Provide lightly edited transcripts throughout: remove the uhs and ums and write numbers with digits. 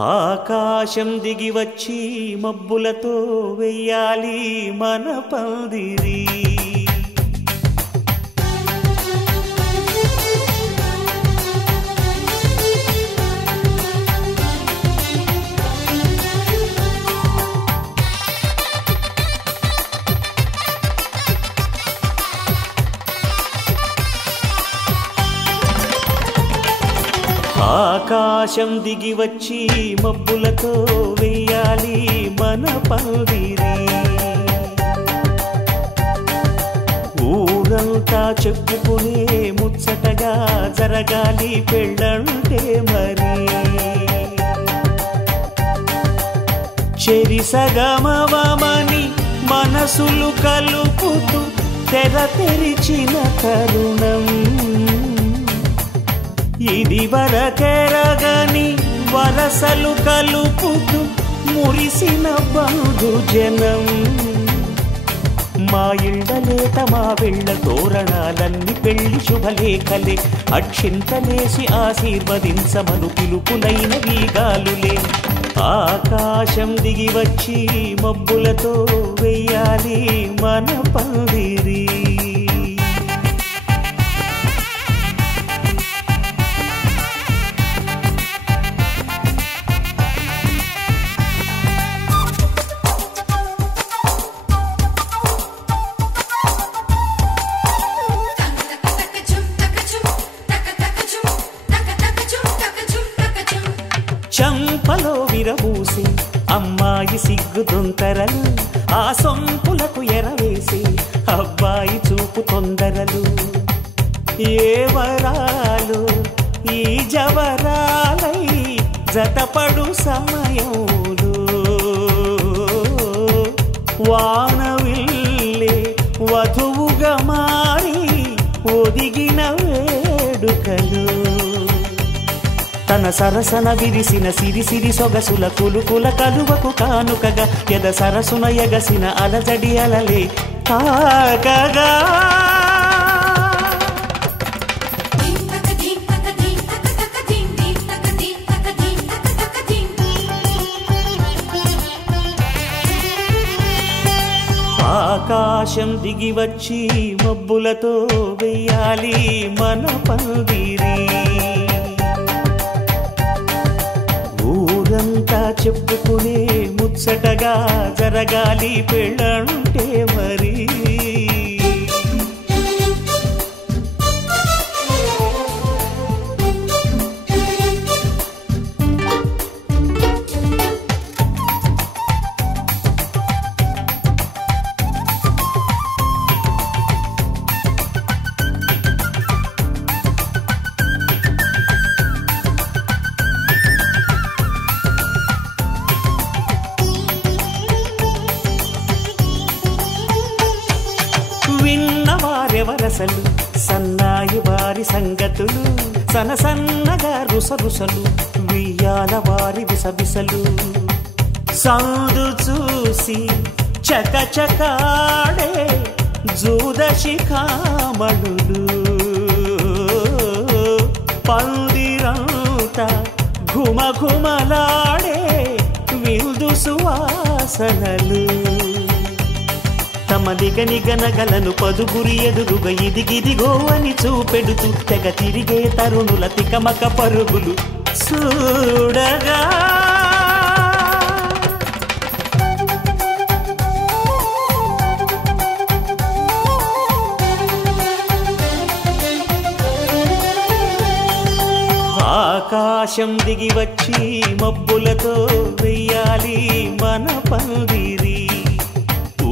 ఆకాశం దిగి వచ్చి మబ్బులతో వెయ్యాలి మన పందిరి. ఆకాశం దిగి వచ్చి మబ్బులతో వెయ్యాలి మన పందిరి. ఊరంతా చెప్పుకునే ముచ్చటగా జరగాలి పెళ్ళంటే మరి. చెరిసగమవమని మనసులు కలుపుతూ తెర తెరిచిన తరుణం. ఇది వరకెరగని వరసలు కలుపుతూ మురిసిన బంధుజనం. మా ఇళ్ళలేత మా వెళ్ళ తోరణాలన్నీ పెళ్లి శుభలేఖలే. అక్షింతలేసి ఆశీర్వదించమను పిలుపులైన వీగాలులే. ఆకాశం దిగి వచ్చి మబ్బులతో వెయ్యాలి మన పందిరి. చంపలో విరబూసి అమ్మాయి సిగ్గుదొంతరలు, ఆ సొంపులకు ఎరవేసి అబ్బాయి చూపు తొందరలు. ఏ వరాలు ఈ జవరాలై జతపడు సమయంలో వానవిల్లే వధువుగా మారి ఒదిగిన వేడుకలు. తన సరసన విరిసిన సిరిసిరి సొగసుల కులుకుల కలువకు కానుకగా ఎద సరసున ఎగసిన అలజడి అలలే తాకగా. ఆకాశం దిగి వచ్చి మబ్బులతో వెయ్యాలి మన పందిరి. ఊరంతా చెప్పుకునే ముచ్చటగా జరగాలి పెళ్ళంటే మరి. విన్నవారెవరసలు సన్నాయి వారి సంగతులు, సనసన్నగా రుసరుసలు వియ్యాల వారి విసవిసలు. సందు చూసి చకచకాడే జూదశిఖామణులు, పందిరంతా ఘుమఘుమలాడే విందు సువాసనలు. తమ నిగనిగనగలను పదుగురి ఎదురుగా ఇదిగిదిగో అని చూపెడుతూ తెగ తిరిగే తరుణుల తికమక పరుగులు చూడగా. ఆకాశం దిగి వచ్చి మబ్బులతో వెయ్యాలి మన పందిరి.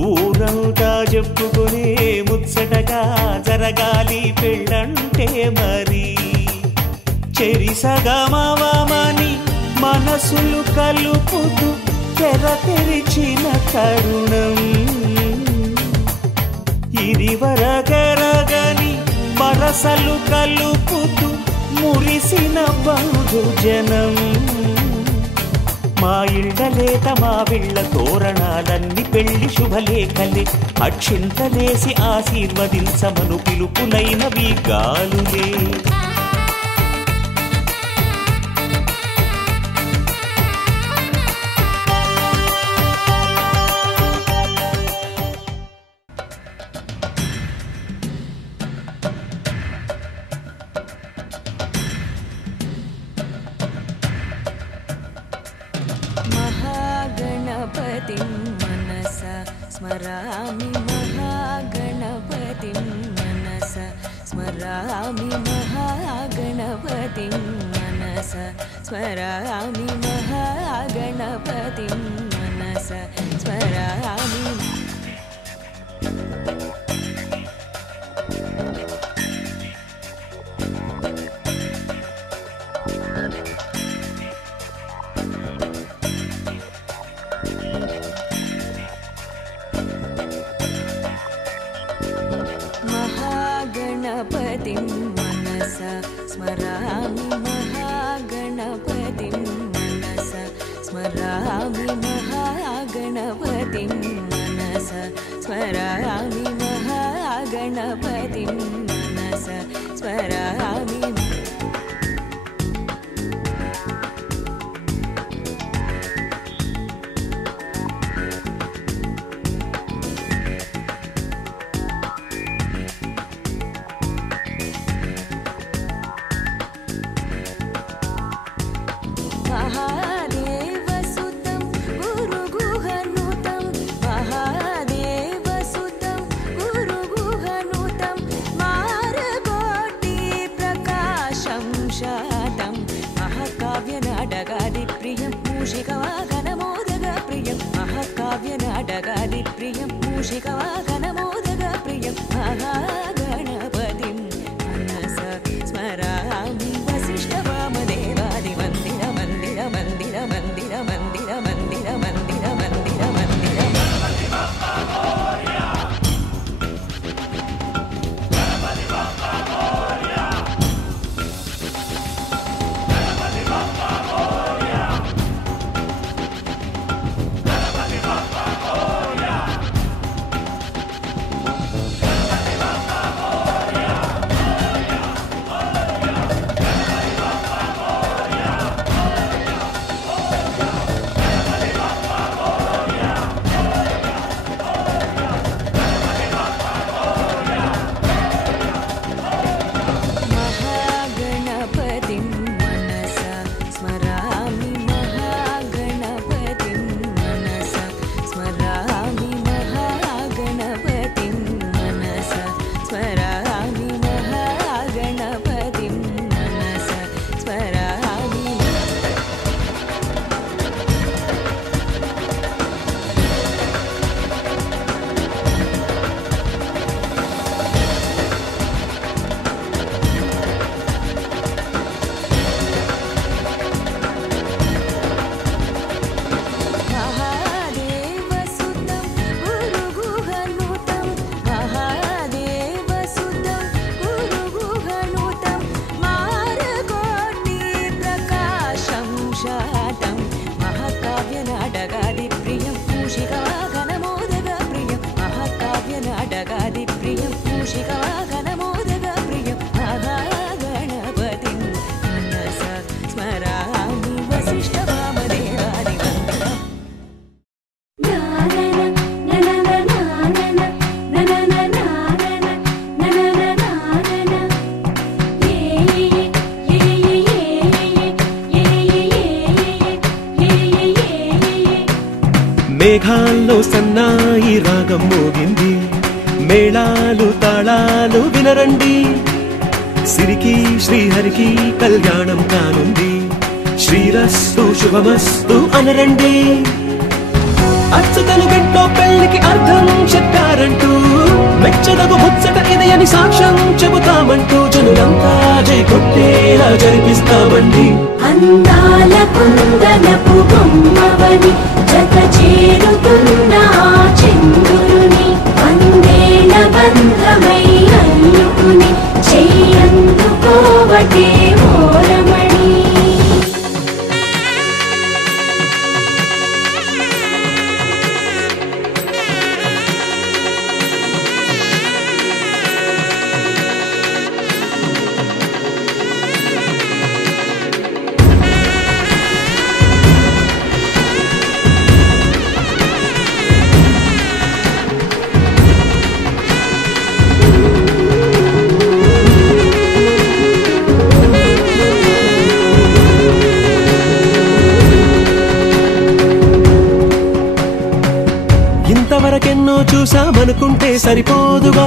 ఊరంతా చెప్పుకునే ముచ్చటగా జరగాలి పెళ్ళంటే మరి. చెరిసగమవమని మనసులు కలుపుతూ తెర తెరిచిన తరుణం. ఇది వరకెరగని వరసలు కలుపుతూ మురిసిన బంధుజనం. మా ఇళ్ళలేత మా వెళ్ళ తోరణాలన్నీ పెళ్లి శుభలేఖలే. అక్షింతలేసి ఆశీర్వదించమను పిలుపులైన వీగాలులే. महागणपतिं मनसा स्मरामि महागणपतिं मनसा स्मरामि महागणपतिं मनसा स्मरामि महागणपतिं मनसा स्मरामि महागणपतिं मनसा स्मरामि महागणपतिं मनसा स्मरामि महागणपतिं मनसा स्मरामि महागणपतिं मनसा स्मरामि महादेवसुतं गुरुगुहनुतं महादेवसुतं गुरुगुहनुतं मारकोटिप्रकाशं शातं महाकाव्यनाटकादिप्रियं मूषिकवाहनमोदकप्रियं महाकाव्यनाटकादिप्रियं मूषिकवाहनमोदकप्रियं महागणपतिं मनसा स्मरामि वसिष्ठवामदेवादिमन्दिर मन्दिर मन्दिर मन्दिर मन्दिर मन्दिर मन्दिर मन्दिर मन्दिर महागणपतिं मनसा स्मरामि महागणपतिं मनसा स्मरामि महागणपतिं मनसा स्मरामि महागणपतिं मनसा स्मरामि महादेवसुतं गुरुगुहनुतं महादेवसुतं गुरुगुहनुतं मारकोटिप्रकाशं शातं महाकाव्यनाटकादिप्रियं मूषिकवाहनमोदकप्रियं महाकाव्यनाटकादिप्रियं मूषिकवाहनमोदकप्रियं महागणपतिं मनसा स्मरामि वसिष्ठवामदेवादिमन्दिरम् మేఘాల్లో సన్నాయి రాగం మోగింది మేళాలు తాళాలు వినరండి సిరికి శ్రీహరికి కళ్యాణం కానుంది శ్రీరస్తు శుభమస్తు అనరండి అచ్చుతలు గంటో పెళ్లికి అర్థం చెప్పారంటూ మెచ్చదగు ముచ్చట ఇది అని సాక్ష్యం చెబుతామంటూ జనులంతా జై కొట్టేలా జరిపిస్తామండి అందాల కుందనపు బొమ్మవని జత చేరుతున్న చంద్రుని వందేల బంధమై అల్లుకుని చెయ్యందుకోవటే ఓరమణి అనుకుంటే సరిపోదుగా,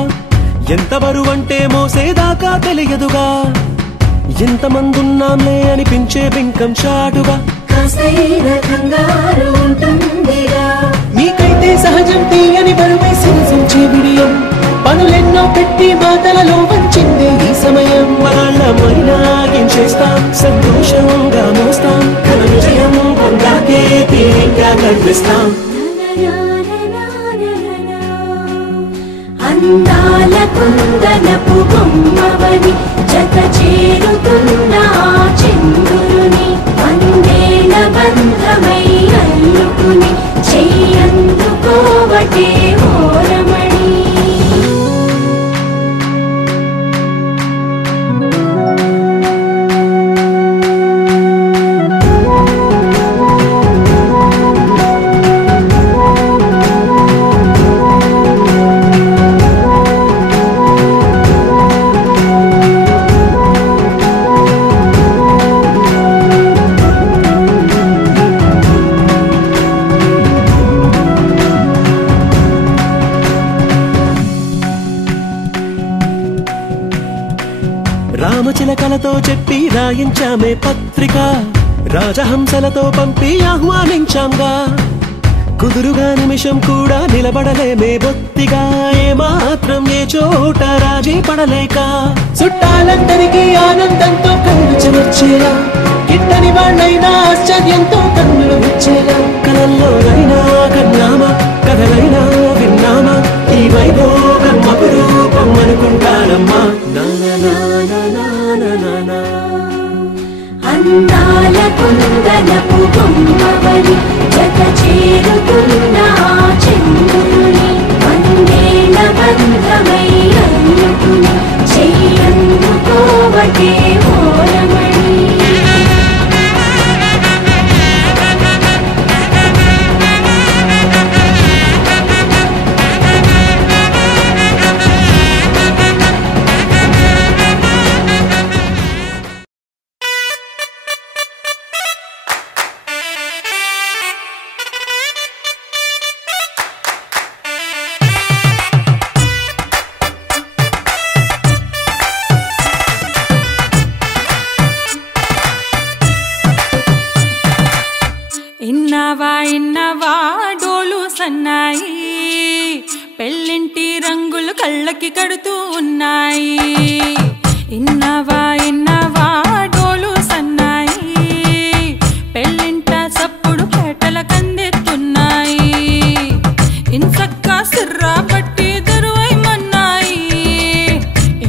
ఎంత బరువంటే మోసేదాకా తెలియదుగా, ఎంతమందున్నాంలే అనిపించే బింకం చాటుగా కాస్తైన కంగారు ఉంటుందిగా. నీకైతే సహజం తీయని బరువే సిరిసించే విడియం, పనులెన్నో పెట్టి మాటలలో వంచిందే ఈ సమయం. వాళ్ళమైనా ఏం చేస్తాం, సంతోషంగా మోస్తాం, ఘన విజయం పొందాకే తీరిగ్గా కనిపిస్తాం. అందాల కుందనపు బొమ్మవని జత చేరుతున్న ఆ చంద్రుని, వందేల బంధమై అల్లుకుని చెయ్యందుకోవటే ఓరమణి. రామచిలకలతో చెప్పి రాయించామే పత్రిక, రాజహంసలతో పంపి ఆహ్వానించాంగా, కుదురుగా నిమిషం కూడా నిలబడలేమే బొత్తిగా, ఏమాత్రం ఏ చోట రాజీ పడలేక, చుట్టాలందరికీ ఆనందంతో కళ్ళు చెమర్చేలా, గిట్టని వాళ్ళైనా ఆశ్చర్యంతో కన్నులు వచ్చేలా, కలల్లోనైనా కన్నామా, కథలైనా విన్నామా, ఈ వైభోగం అపురూపం అనుకుంటానమ్మా. అందాల కుందనపు బొమ్మవని జత చేరుతున్న ఆ చంద్రుని, వందేల బంధమై అల్లుకుని చెయ్యందుకోవటే ఓరమణి. ఇన్నవా డోలు సన్నాయి, పెళ్ళింటి రంగులు కళ్ళకి కడుతూ ఉన్నాయి. ఇన్నవా డోలు సన్నాయి, పెళ్ళింట సప్పుడు పేటల కందెత్తున్నాయి. ఇన్సక్క సిర్రా పట్టి దరువైమన్నాయి,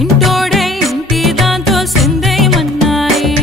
ఇంటోడే ఇంటి దాంతో సిందేయమన్నాయి.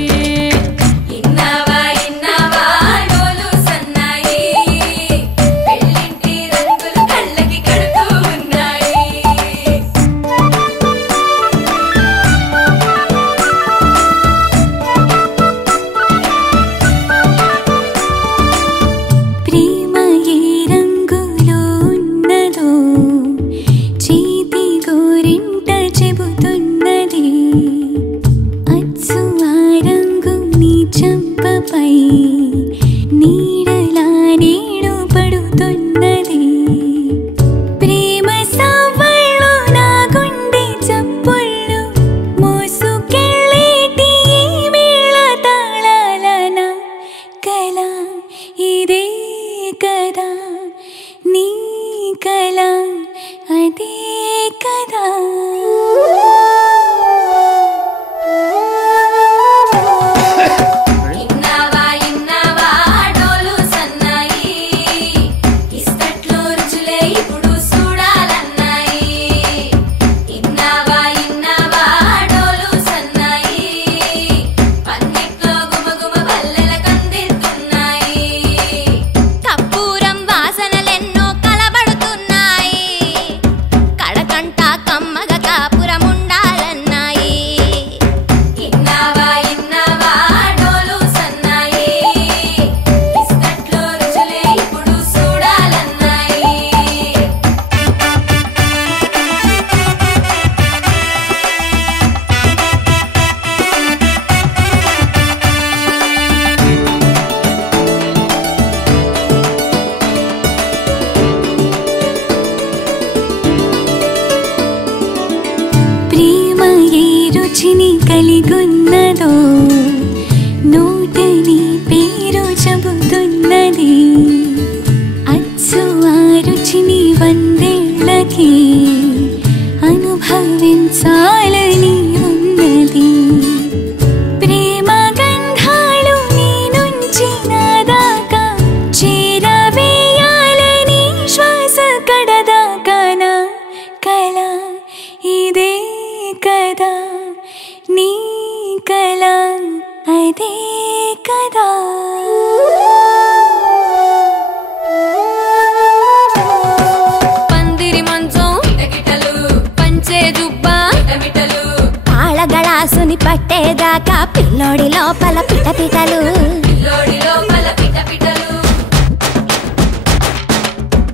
పట్టేదాకా పిల్లోడి లోపల పిటపిటలు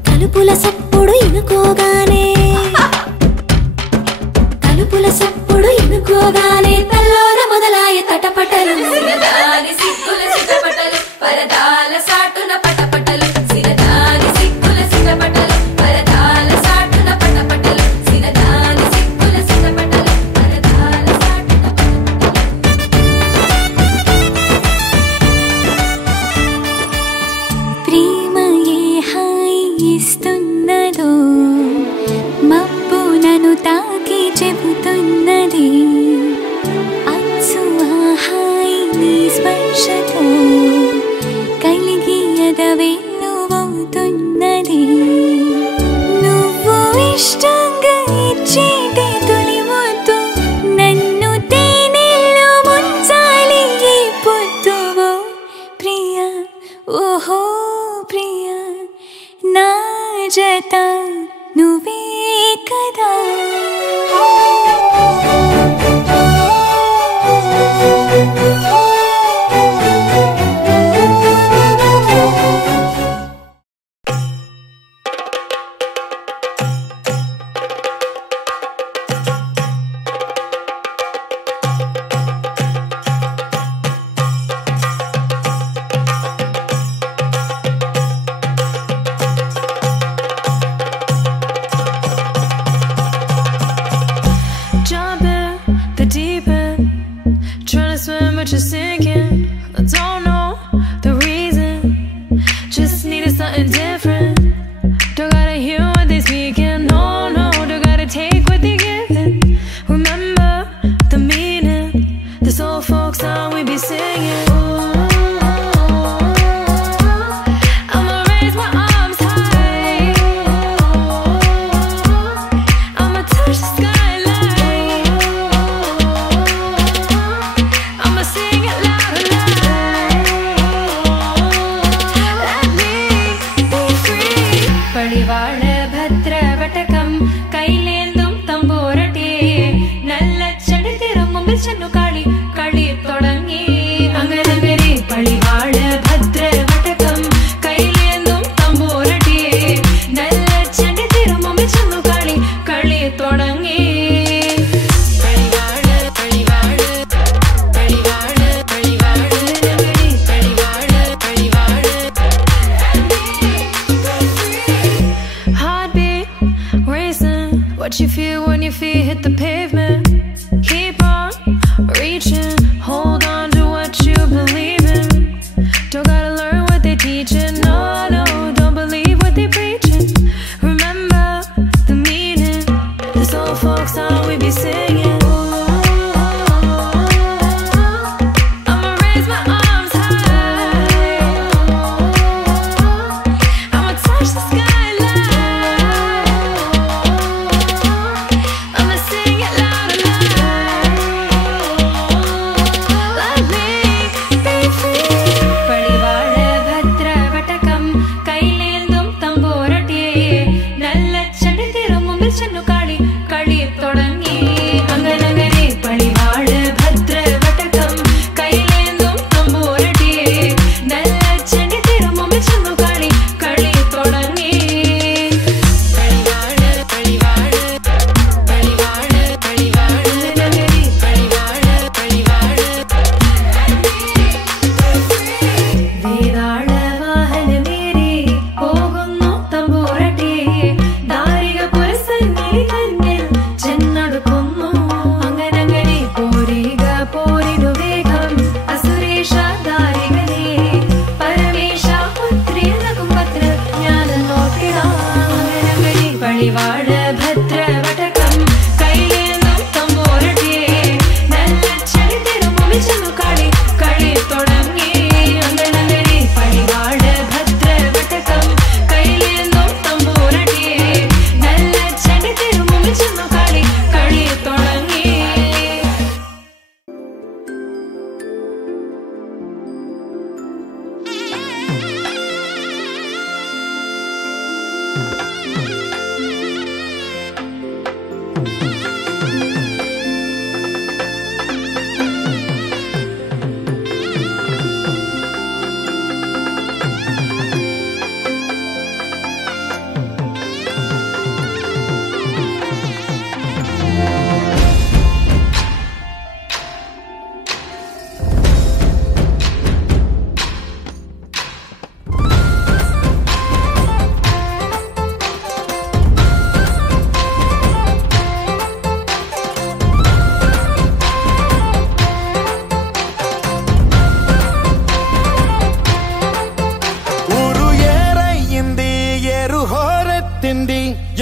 తలుపుల సప్పుడు ఇనుకోగానే తల్లోన మొదలాయ తటపటలు పరదాల సాటున పటపటలు సిరదాని సిక్కుల సిటపటలు పరదాల సాటున పటపటలు సిరదాని సిక్కుల సిటపటలు పరదాల సాటున ప్రేమ ఏ హాయి ఇస్తున్నదో మబ్బు నన్ను తాకి చెబుతున్నది అచ్చు ఆ హాయి నీ స్పర్శతో కలిగి ఎదవెన్నువవుతున్నది నువ్వు ఇష్టంగా ఇచ్చేటి తొలి ముద్దు నన్ను తేనెల్లో ముంచాలి ఈ పొద్దువో ప్రియా ఓహో ప్రియా నా జత నువ్వే కదా but you're sinking. I don't know the reason, just needed something different. Don't gotta hear what they speaking, no, no, don't gotta take what they giving. Remember the meaning, this old folk song we be singing. I'ma raise my arms high, I'ma touch the skyline, I'ma sing it loud and loud. Let me be free. Padivaal bhadra vatakam kailendum tamborate nalla chadithirum milchanu kali kali thodangi angaragari padivaal bhadra vatakam kailendum tamborate nalla chadithirum milchanu kali kali thodangi heartbeat racing. What you feel when your feet hit the pavement? Keep on reaching, hold on to what you believe in. Don't gotta learn what they teaching, no, no, don't believe what they preaching. Remember the meaning, this old folk song we be singing. I'ma raise my arms high, I'ma touch the skyline, I'ma sing it loud and loud. Let me be free. Padivaal bhadra vatakam kailendum tamborate nalla chadithirum milchanu kali kali thodangi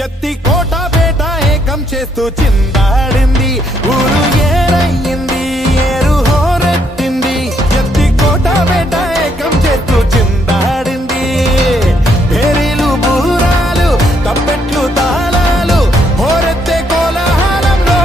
ఎత్తి కోట బేట ఏకం చేస్తూ చిందాడింది ఊరు ఏరయ్యింది ఏరు హోరెత్తింది ఎత్తి కోట బేట ఏకం చేస్తూ చిందాడింది పేరీలు బూరాలు తప్పెట్లు తాళాలు హోరెత్తే కోలాహలంలో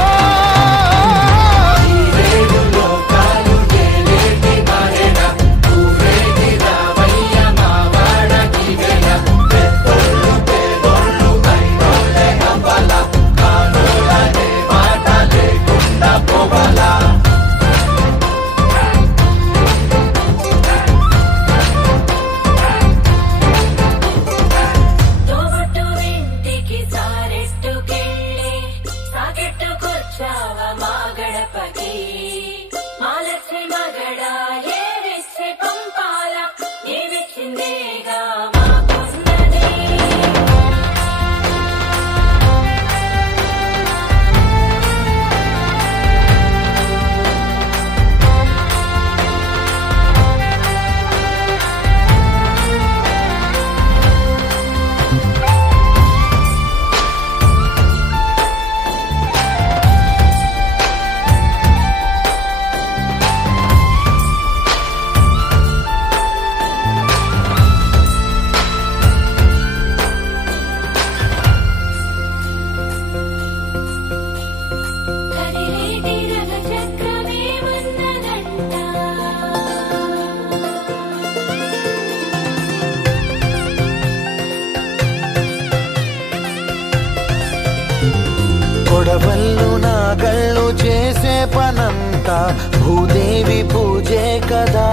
కొడవళ్ళు నాగళ్ళు చేసే పనంతా భూదేవి పూజే కదా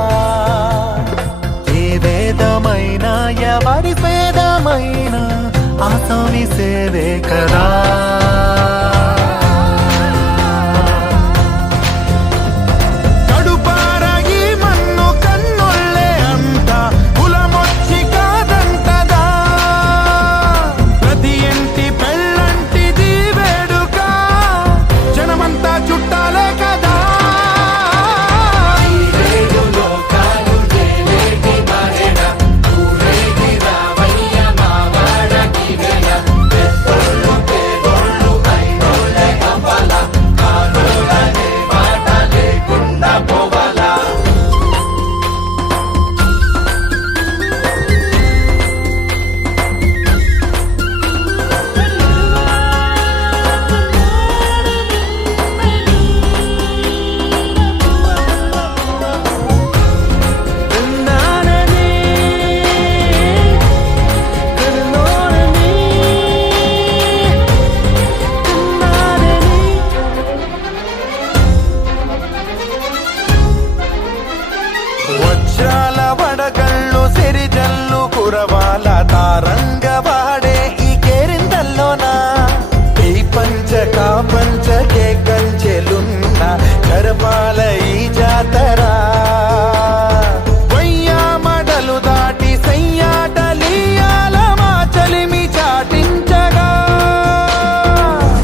ఏ వేదమైనా ఎవరి పేదమైనా ఆసామి సేవే కదా కురవాల తారంగవాడే ఈ కేరిందల్లోనా ఈ పంచకా పంచకే కంచెలున్న కరపాల ఈ జాతరా వయ్యా మడలు దాటి సయ్యాటలీయాల మా చలిమి చాటించగా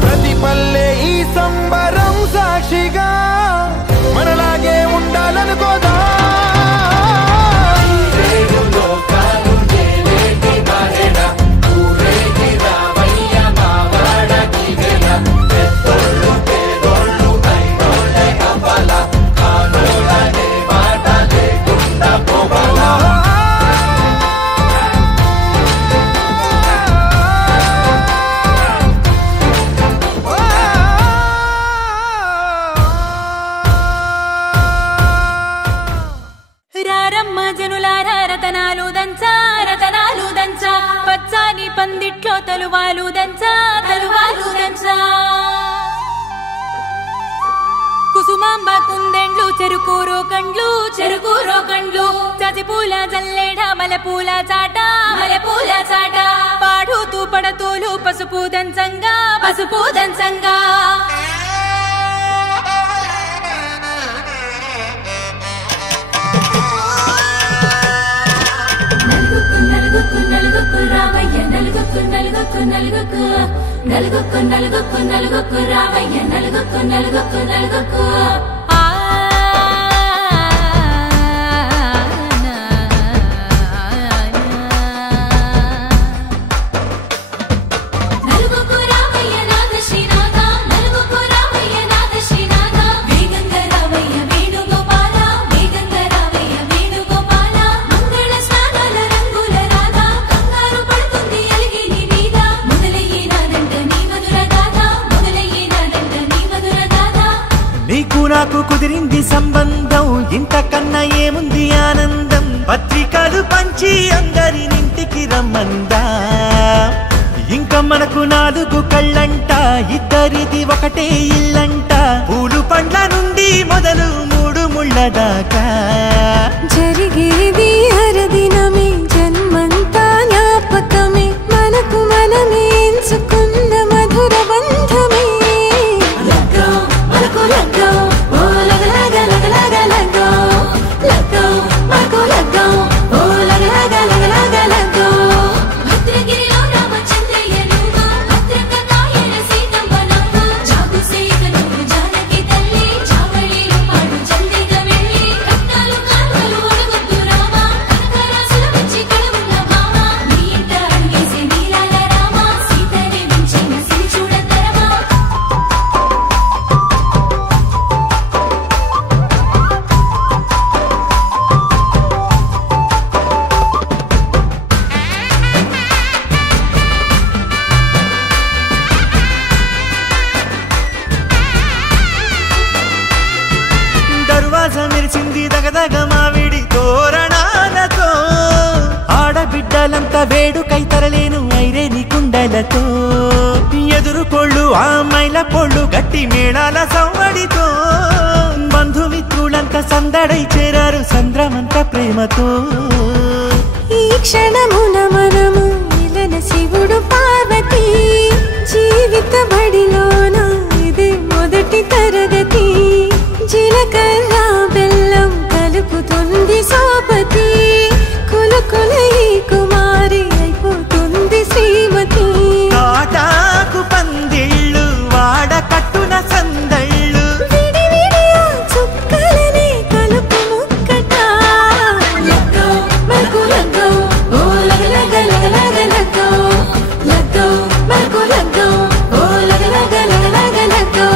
ప్రతి పల్లె ఈ సంబరం సాక్షిగా మనలాగే ఉండాలనుకోదా పందిట్లో తలువాలు దంచా కుసుమాంబ కుందెండ్లు చెరుకూరో కండ్లు చజిపూల జల్లేడ మలపూల చాట పాడుతూ పడతోలు పసుపు దంచంగా నలుగుకు రామయ్య నలుగుకు రామయ్య నలుగుకు కుదిరింది సంబంధం, ఇంతకన్నా ఏముంది ఆనందం. పత్రికలు పంచి అందరినింటికి రమ్మందా, ఇంకా మనకు 4 కళ్ళంట, ఇద్దరిది ఒకటే ఇల్లంట. పూలు పండ్ల నుండి మొదలు 3 ముళ్ళ దాకా జరిగేది హరదినమే, జన్మంతా జ్ఞాపకమే, మనకు మనమే ఎంచుకున్న మధుర బంధమే. లగ్గో మనకు లగ్గో, ఓ లగలగ లగలగ లగ్గో. లగ్గో మనకు లగ్గో, ఓ లగలగ లగలగ లగ్గో. భద్రగిరిలో రామచంద్రయ్యను, భద్రకాయన సీతమ్మనమ్మ, జాగు సీతను జానకి తల్లి, జాగళీలు పాడు జల్దిగా వెళ్ళి, రత్నాలు కాల్వలు అడుగుతూ రామ, కనకరాసుల వచ్చి కడవున్న భామ, నీ ఇంట అడిగేసి నీలాల రామ, సీతని మించిన సిరి చూడతరమా. దర్వాజా మెరిసింది దగదగ మావిడి తోరణాలతో, ఆడబిడ్డలంతా వేడుకై తరలేను ఐరేని కుండలతో. ఎదురుకోళ్ళు ఆ మైల పొళ్ళు గట్టి మేళాల సవ్వడితో, బంధుమిత్రులంతా సందడై చేరారు సంద్రమంత ప్రేమతో. ఈ క్షణమున మనము మిలన శివుడు పార్వతి, జీవిత బడిలోన ఇదే మొదటి తరగతి. జీలకర్ర బెల్లం కలుపుతుంది సోపతి, కులకుల ఈ కుమారి అయిపోతుంది శ్రీమతి. తాటాకు పందిళ్ళు వాడ కట్టున సందళ్ళు, విడి విడియా చుక్కలనే కలుపు ముక్కట. లగ్గో మనకు లగ్గో, ఓ లగలగ లగలగ లగ్గో. లగ్గో మనకు లగ్గో, ఓ లగలగ లగలగ లగ్గో.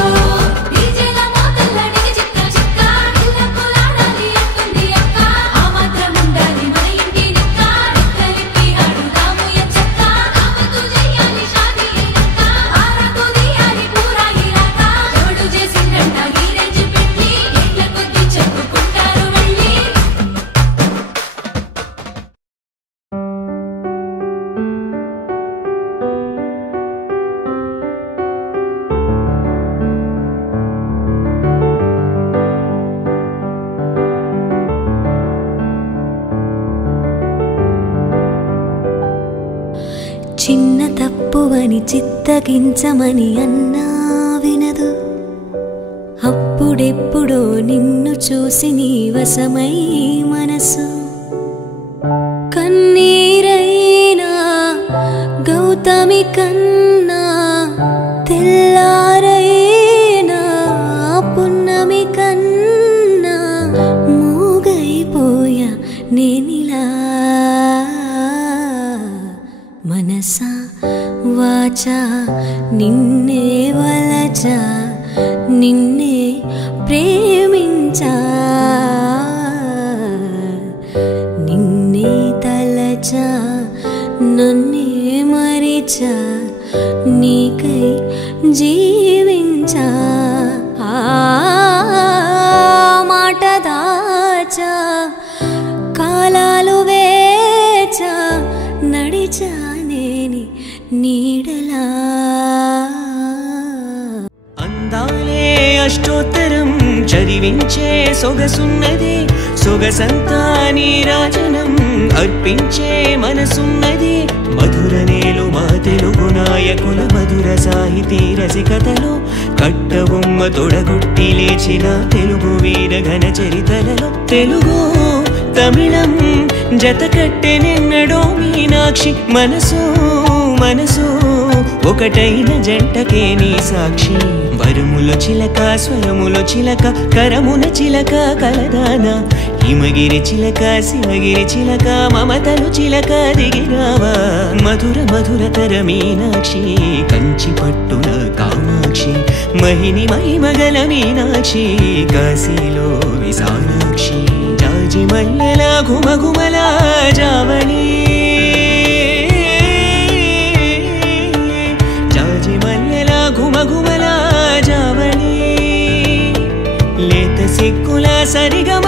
డీజేల మోతల్లడికి చిక్క చిక్క, ఇళ్ళకు లాడాలి అంటుంది అక్క, ఆ మాత్రం ఉండాలి మన ఇంటి నిక్క, రెక్కలిప్పి ఆడుదాము ఎంచక్క, కామతు చెయ్యాలి షాదీ అయ్యాక, ఆరాకు తీయాలి పూరా ఇలాక, ఎవడు చేసిందంట ఈ రేంజ్ పెట్టి, ఏళ్ళ కొద్దీ చెప్పుకుంటారు వెళ్ళి. చిన్న తప్పువని చిత్తగించమని అన్నా వినదు, అప్పుడెప్పుడో నిన్ను చూసి నీ వశమై మనసు. కన్నీరైనా గౌతమి కన్నా తెల్లారైనా పున్నమి కన్నా మూగైపోయా నేనిలా. మనసా వాచా నిన్నే వలచా, నిన్నే ప్రేమించా, నిన్నే తలచా, నన్నే మరిచా, నీకై జీవించా. మాట దాచా, కాలాలు వేచా, నడిచా నేని నీడలా. అందాలే అష్టోత్తరం చదివించే సొగసున్నది, సొగసంతా నీరాజనం అర్పించే మనసున్నది. మధుర నేలు మా తెలుగు నాయకుల మధుర సాహితీ రసికతలో, కట్టబొమ్మ తొడగొట్టి లేచిన తెలుగు వీర ఘన చరితలలో, తెలుగు తమిళం జత కట్టెనెన్నడో మీనాక్షి. మనసు మనసు ఒకటైన జంటకే నీ సాక్షి. వరములో చిలక స్వరములో చిలక, కరమున చిలక కలదాన, హిమగిరి చిలక శివగిరి చిలక, మమతలు చిలక దిగిరావా. మధుర మధురతర మీనాక్షి, కంచి పట్టున కామాక్షి, మహిని మహిమగల మీనాక్షి, కాశీలో విశాలాక్షి. జాజి మల్లెల ఘుమఘుమల జావళి, జాజి మల్లెల ఘుమఘుమల జావళి. లేత సరిగా